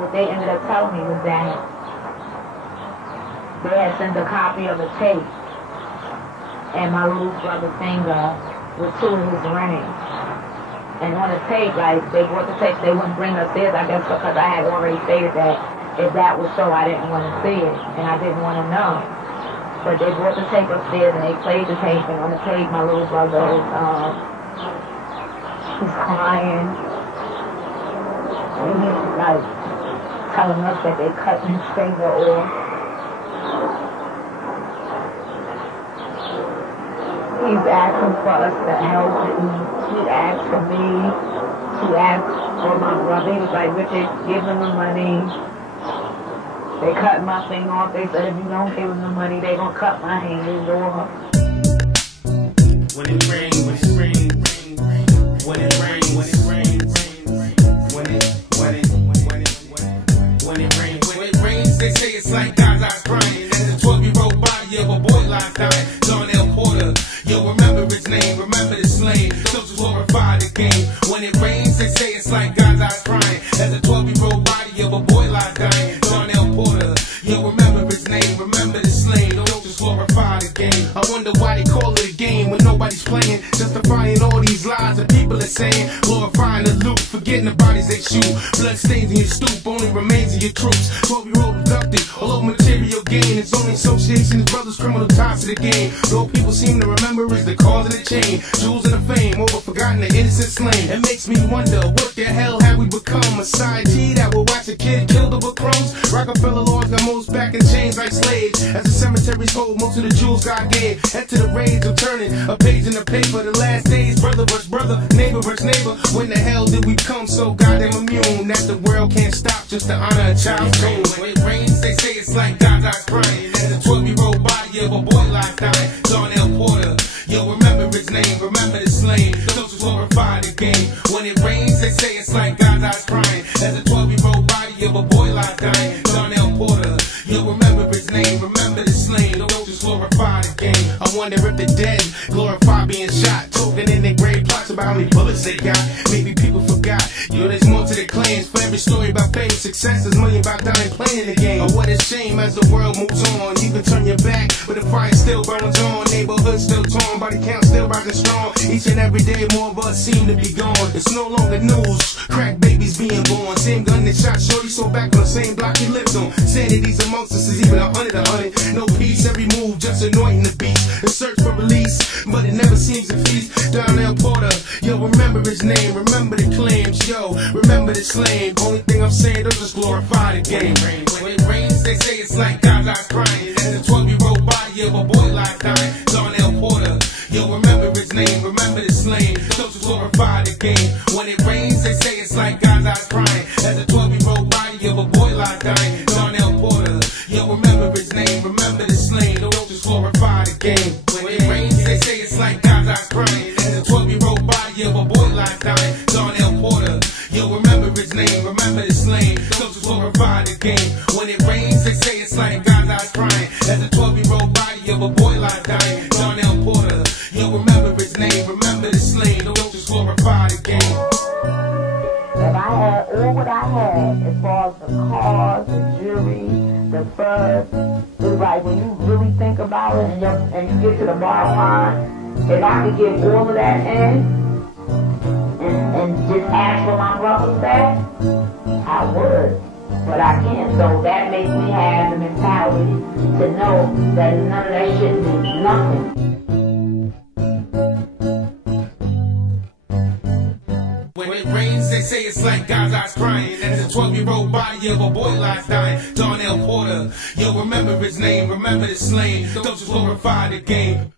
What they ended up telling me was that they had sent a copy of a tape, and my little brother's finger was 2 of his rings. And on the tape, like, they brought the tape, they wouldn't bring it upstairs, I guess because I had already stated that if that was so, I didn't want to see it, and I didn't want to know. But they brought the tape upstairs, and they played the tape, and on the tape, my little brother is, he's crying. And he's, like, telling us that they cut his finger off. He's asking for us to help him. He asked for me. He asked for my brother. He was like, Richard, give him the money. They cut my finger off. They said if you don't give him the money, they gonna cut my hand off. When it rains, when it rains, when it rains, when it rains, when it rains, they say it's like God's eyes crying. And the 12-year-old body of a boy lies dying. Darnell Porter, you'll remember his name, remember the slain. Those who glorify the game. When it rains, they say it's like God's eyes crying. As a 12-year-old body of a boy lies dying. Darnell Porter, you'll remember his name, remember the slain. Those who glorify the game. I wonder why they call it a game when nobody's playing. Justifying all these lies that people are saying. Glorifying the loot, forgetting the bodies they shoot. Blood stains in your stoop, only remains of your troops. 12-year-old abducted, all over material gain. It's only association, his brother's criminal ties to the game. All people seem to remember is the cause of the change. Jewels and the fame, over forgotten the innocent slain. It makes me wonder, what the hell have we become? A society that will watch a kid killed over crumbs? Rockefeller laws got most back in chains like slaves. As the cemeteries hold most of the jewels God gave. Head to the rage of turning a page in the paper. The last days, brother versus brother, neighbor versus neighbor. When the hell did we come so goddamn immune that the world can't stop just to honor a child's tomb? When it rains, they say it's like God's eyes crying. And the 12-year-old body of a boy lies dying. Darnell Porter, you'll remember his name, remember the slain. Those who glorify the game. When it rains, they say it's like God's eyes crying. As a 12-year-old body of a boy lies dying. Darnell Porter, you'll remember his name, remember the slain. Those who glorify the game. I wonder if the dead glorify being shot, talking in their grave plots about how many bullets they got. Maybe people forgot. Yo, there's more to the claims. For every story about fame, success, there's money about dying playing the game. Oh, what a shame as the world moves on. You can turn your back, but the fire still burns on. Neighborhood still torn, body count still rising strong. Each and every day, more of us seem to be gone. It's no longer news. Crack babies being born. Same gun that shot shorty, so back on the same block he lived on. Sanity's amongst us is even 100 to 100. No peace, every move just anointing the beast. The search for release, but it never seems to feast. Darnell Porter, yo, remember his name, remember the claims, yo, remember the slain. Only thing I'm saying, they'll just glorify the game. When it rains, they say it's like God's eyes crying. And the 12-year-old body of a boy lies dying. Darnell Porter, yo, remember his name, remember the slain. Those who glorify the game. When it rains, they say it's like God's eyes crying. As a 12-year-old body of a boy lies dying. Darnell Porter, yo, remember his name, remember the slain. Those who glorify the game. When it rains, they say it's like God's eyes crying. As a 12-year-old body of a boy lies dying. Darnell Porter, yo, remember his name, remember the slain. Those who glorify the game. When it rains, they say it's like God's eyes crying. As a 12-year-old body of a boy lies dying. Darnell Porter, yo, remember his name, remember the slain. Those who glorify the game. If I had all what I had, as far as the cars, the jewelry, the furs, it's like when you really think about it and you get to the bottom line, if I could give all of that in and just ask for my brothers back, I would. But I can't, so that makes me have the mentality to know that none of that shit means nothing. When it rains, they say it's like God's eyes crying. As a 12-year-old body of a boy lies dying. Darnell Porter, you'll remember his name, remember the slain. Those who glorify the game.